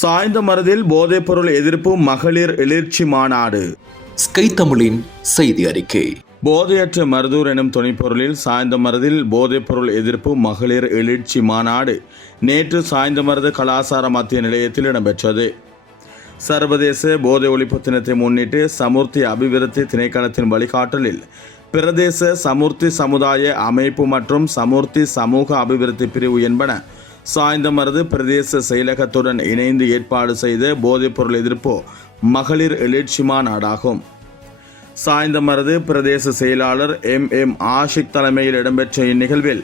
சாய்ந்தமருதில் போதைப்பொருள் எதிர்ப்பு மகளிர் எழுச்சி மாநாடு. ஸ்கை தமிழின் செய்தி அறிக்கை. போதையற்ற மருதூர் எனும் துணைப்பொருளில் சாய்ந்தமருதில் போதைப்பொருள் எதிர்ப்பு மகளிர் எழுச்சி மாநாடு நேற்று சாய்ந்தமருது கலாசார மத்திய நிலையத்தில் இடம்பெற்றது. சர்வதேச போதை ஒழிப்பு தினத்தை முன்னிட்டு சமுர்த்தி அபிவிருத்தி திணைக்களத்தின் வழிகாட்டலில் பிரதேச சமுர்த்தி சமுதாய அமைப்பு மற்றும் சமுர்த்தி சமூக அபிவிருத்தி பிரிவு என்பன சாய்ந்தமருது பிரதேச செயலகத்துடன் இணைந்து ஏற்பாடு செய்த போதைப்பொருள் எதிர்ப்பு மகளிர் எழுச்சி மாநாடாகும் சாய்ந்தமரது பிரதேச செயலாளர் எம். எம். ஆஷிக் தலைமையில் இடம்பெற்ற இந்நிகழ்வில்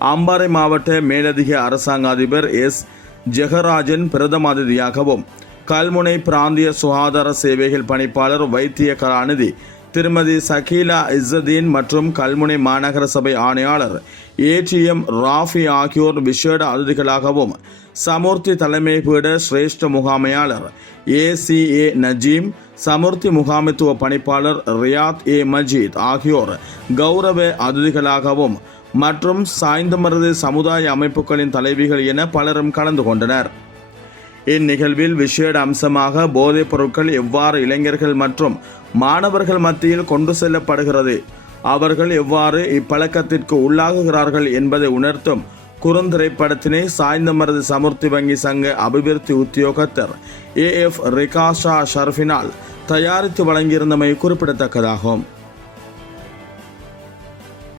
அம்பாறை மாவட்ட மேலதிக அரசாங்க அதிபர் எஸ். ஜெகராஜன் பிரதம அதிதியாகவும் கல்முனை பிராந்திய சுகாதார சேவைகள் பணிப்பாளர் வைத்திய கலாநிதி திருமதி சகீலா இஸ்ஸதீன் மற்றும் கல்முனை மாநகர சபை ஆணையாளர் ஏடிஎம் ராஃபி ஆகியோர் விசேட அதிதிகளாகவும் சமுர்த்தி தலைமை பீட சிரேஷ்ட முகாமையாளர் ஏசிஏ நஜீம் சமுர்த்தி முகாமைத்துவ பணிப்பாளர் ரியாத் ஏ மஜீத் ஆகியோர் கௌரவ அதிதிகளாகவும் மற்றும் சாய்ந்தமரது சமுதாய அமைப்புகளின் தலைவிகள் என பலரும் கலந்து கொண்டனர். இந்நிகழ்வில் விஷேட அம்சமாக போதைப் பொருட்கள் எவ்வாறு இளைஞர்கள் மற்றும் மாணவர்கள் மத்தியில் கொண்டு செல்லப்படுகிறது? அவர்கள் எவ்வாறு இப்பழக்கத்திற்கு உள்ளாகுகிறார்கள் என்பதை உணர்த்தும் குறுந்திரைப்படத்தினை சாய்ந்தமரது சமுர்த்தி வங்கி சங்க அபிவிருத்தி உத்தியோகத்தர் ஏ எஃப் ரிகாஷா ஷர்ஃபினால் தயாரித்து வழங்கியிருந்தமை குறிப்பிடத்தக்கதாகும்.